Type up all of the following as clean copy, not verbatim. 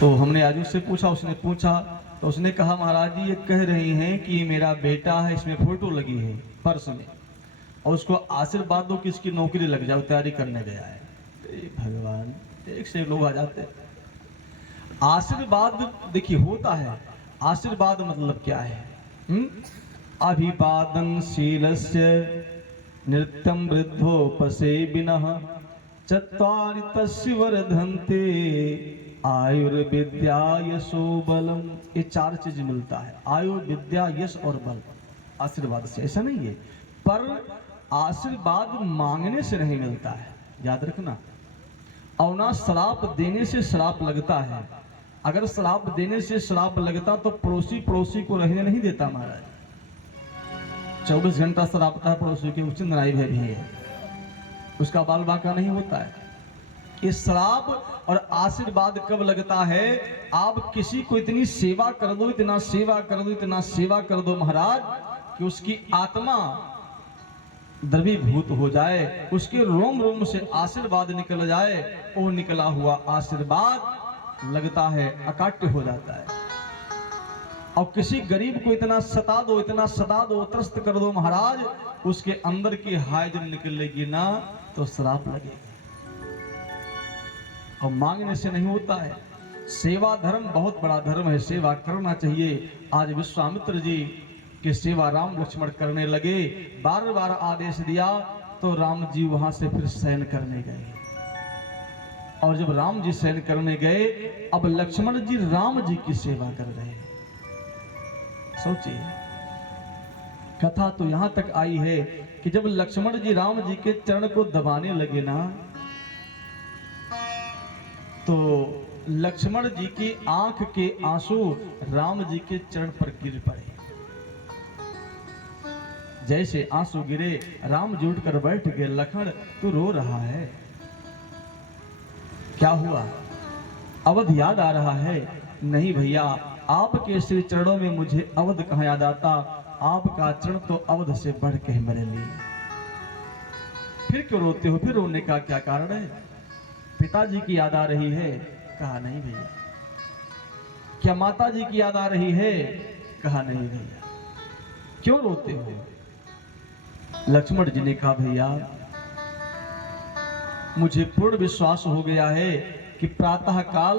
तो हमने आज उससे पूछा, उसने पूछा तो उसने कहा महाराज जी ये कह रही हैं कि मेरा बेटा है, इसमें फोटो लगी है पर्स में, और उसको आशीर्वाद दो कि इसकी नौकरी लग जाए, तैयारी करने गया है। भगवान, एक से लोग आ जाते हैं। आशीर्वाद देखिए होता है, आशीर्वाद मतलब क्या है? अभिवादन शीलस्य नृत्यं वृद्धोपसेविनः चत्वारि तस्य वर्धन्ते आयुर्विद्या यशो बलम। ये चार चीज मिलता है, आयु विद्या यश और बल आशीर्वाद से। ऐसा नहीं है, पर आशीर्वाद मांगने से नहीं मिलता है, याद रखना। और ना श्राप देने से श्राप लगता है। अगर श्राप देने से श्राप लगता तो पड़ोसी को रहने नहीं देता महाराज। 24 घंटा श्रापता है पड़ोसी के, उच्च नाराय भय भी है, उसका बाल बांका नहीं होता है। ये श्राप और आशीर्वाद कब लगता है? आप किसी को इतनी सेवा कर दो, इतना सेवा कर दो, इतना सेवा कर दो महाराज, कि उसकी आत्मा द्रवीभूत हो जाए, उसके रोम रोम से आशीर्वाद निकल जाए, वो निकला हुआ आशीर्वाद लगता है अकाट्य हो जाता है। और किसी गरीब को इतना सता दो, इतना सता दो, त्रस्त कर दो महाराज, उसके अंदर की हाय जब निकलेगी ना तो श्राप लगेगा। और मांगने से नहीं होता है। सेवा धर्म बहुत बड़ा धर्म है, सेवा करना चाहिए। आज विश्वामित्र जी की सेवा राम लक्ष्मण करने लगे, बार बार आदेश दिया तो राम जी वहां से फिर शयन करने गए। और जब राम जी शयन करने गए, अब लक्ष्मण जी राम जी की सेवा कर रहे हैं। सोचिए, कथा तो यहां तक आई है कि जब लक्ष्मण जी राम जी के चरण को दबाने लगे ना, तो लक्ष्मण जी की आंख के आंसू राम जी के चरण पर गिर पड़े। जैसे आंसू गिरे, राम जी उठकर बैठ गए। लखन तू रो रहा है, क्या हुआ? अवध याद आ रहा है? नहीं भैया, आपके श्री चरणों में मुझे अवध कहाँ याद आता, आपका चरण तो अवध से बढ़ के मेरे लिए। फिर क्यों रोते हो? फिर रोने का क्या कारण है? पिताजी की याद आ रही है? कहा नहीं भैया। क्या माता जी की याद आ रही है? कहा नहीं भैया। क्यों रोते हो? लक्ष्मण जी ने कहा भैया, मुझे पूर्ण विश्वास हो गया है कि प्रातः काल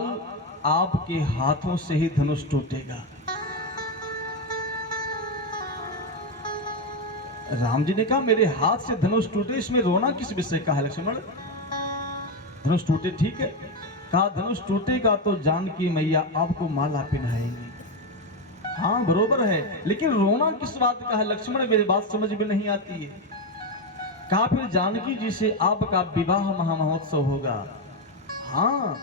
आपके हाथों से ही धनुष टूटेगा। राम जी ने कहा मेरे हाथ से धनुष टूटे, इसमें रोना किस विषय का है लक्ष्मण? धनुष टूटे ठीक है, कहा धनुष टूटेगा तो जानकी मैया आपको माला पहनाएंगी। हाँ बरोबर है, लेकिन रोना किस बात का है लक्ष्मण? मेरी बात समझ में नहीं आती है। कहा फिर जानकी जी से आपका विवाह महामहोत्सव होगा। हाँ,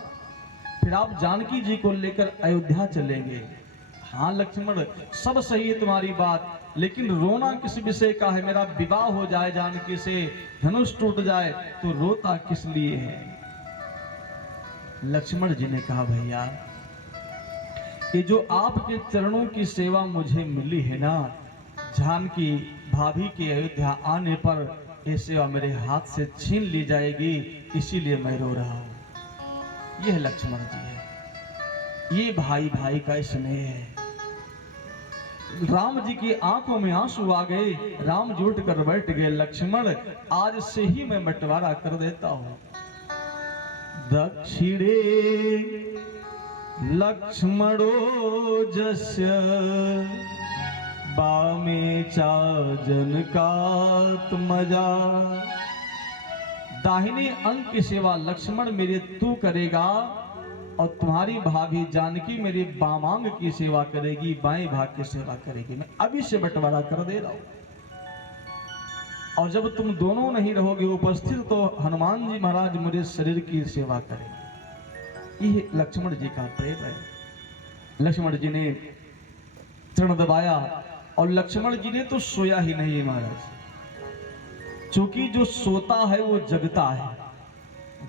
फिर आप जानकी जी को लेकर अयोध्या चलेंगे। हाँ लक्ष्मण, सब सही है तुम्हारी बात, लेकिन रोना किस विषय का है? मेरा विवाह हो जाए जानकी से, धनुष टूट जाए, तो रोता किस लिए है? लक्ष्मण जी ने कहा भैया, ये जो आपके चरणों की सेवा मुझे मिली है ना, जानकी भाभी के अयोध्या आने पर ये सेवा मेरे हाथ से छीन ली जाएगी, इसीलिए मैं रो रहा हूं। यह लक्ष्मण जी है, ये भाई भाई का स्नेह है। राम जी की आंखों में आंसू आ गए, राम जी उठ कर बैठ गए। लक्ष्मण, आज से ही मैं बंटवारा कर देता हूं। दक्षिणे लक्ष्मणो जस्य बामे चा जनकात्मजा। दाहिने अंग की सेवा लक्ष्मण मेरे तू करेगा, और तुम्हारी भाभी जानकी मेरे बामांग की सेवा करेगी, बाएं भाग की सेवा करेगी। मैं अभी से बंटवारा कर दे रहा हूं। और जब तुम दोनों नहीं रहोगे उपस्थित, तो हनुमान जी महाराज मेरे शरीर की सेवा करेंगे। ये लक्ष्मण जी का प्रेम है। लक्ष्मण जी ने चरण दबाया, और लक्ष्मण जी ने तो सोया ही नहीं महाराज, क्योंकि जो सोता है वो जगता है,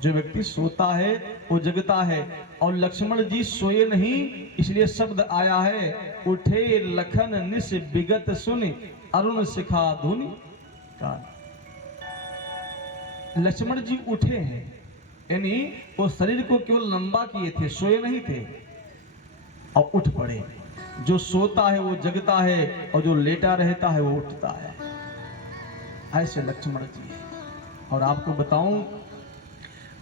जो व्यक्ति सोता है वो जगता है। और लक्ष्मण जी सोए नहीं, इसलिए शब्द आया है, उठे लखन निस विगत सुन अरुण शिखा धुनि का। लक्ष्मण जी उठे हैं, यानी वो शरीर को केवल लंबा किए थे, सोए नहीं थे। और उठ पड़े। जो सोता है वो जगता है और जो लेटा रहता है वो उठता है। ऐसे लक्ष्मण जी हैं। और आपको बताऊं,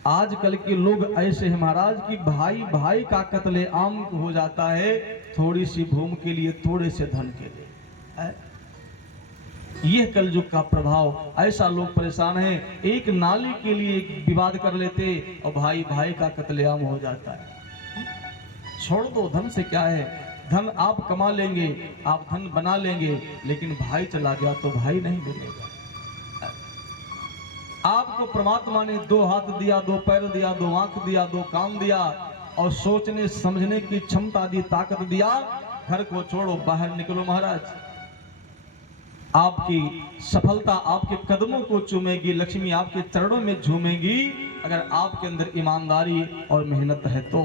आजकल के लोग ऐसे हैं महाराज कि भाई भाई का कत्लेआम हो जाता है थोड़ी सी भूमि के लिए, थोड़े से धन के लिए। यह कलयुग का प्रभाव। ऐसा लोग परेशान हैं, एक नाली के लिए विवाद कर लेते और भाई भाई का कत्लेआम हो जाता है। छोड़ दो, धन से क्या है, धन आप कमा लेंगे, आप धन बना लेंगे, लेकिन भाई चला गया तो भाई नहीं मिलेगा। आपको परमात्मा ने 2 हाथ दिया, 2 पैर दिया, 2 आंख दिया, 2 कान दिया और सोचने समझने की क्षमता दी, ताकत दिया। घर को छोड़ो, बाहर निकलो महाराज। आपकी सफलता आपके कदमों को चूमेगी, लक्ष्मी आपके चरणों में झूमेगी, अगर आपके अंदर ईमानदारी और मेहनत है तो।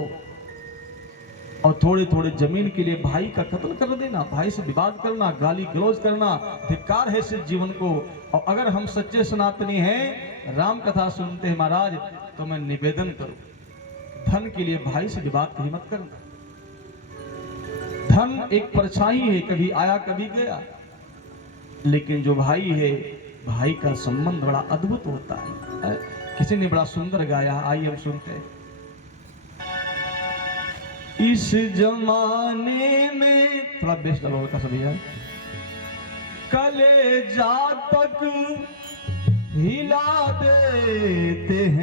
और थोड़ी थोड़ी जमीन के लिए भाई का कत्ल कर देना, भाई से विवाद करना, गाली गलौज करना, धिक्कार है इस जीवन को। और अगर हम सच्चे सनातनी हैं, राम कथा सुनते हैं महाराज, तो मैं निवेदन करूं, धन के लिए भाई से विवाद कहीं मत करना। धन एक परछाई है, कभी आया कभी गया, लेकिन जो भाई है, भाई का संबंध बड़ा अद्भुत होता है। किसी ने बड़ा सुंदर गाया, आइए हम सुनते हैं। इस जमाने में, थोड़ा बेस डालो का सभी है, कलेजा तक हिला देते हैं।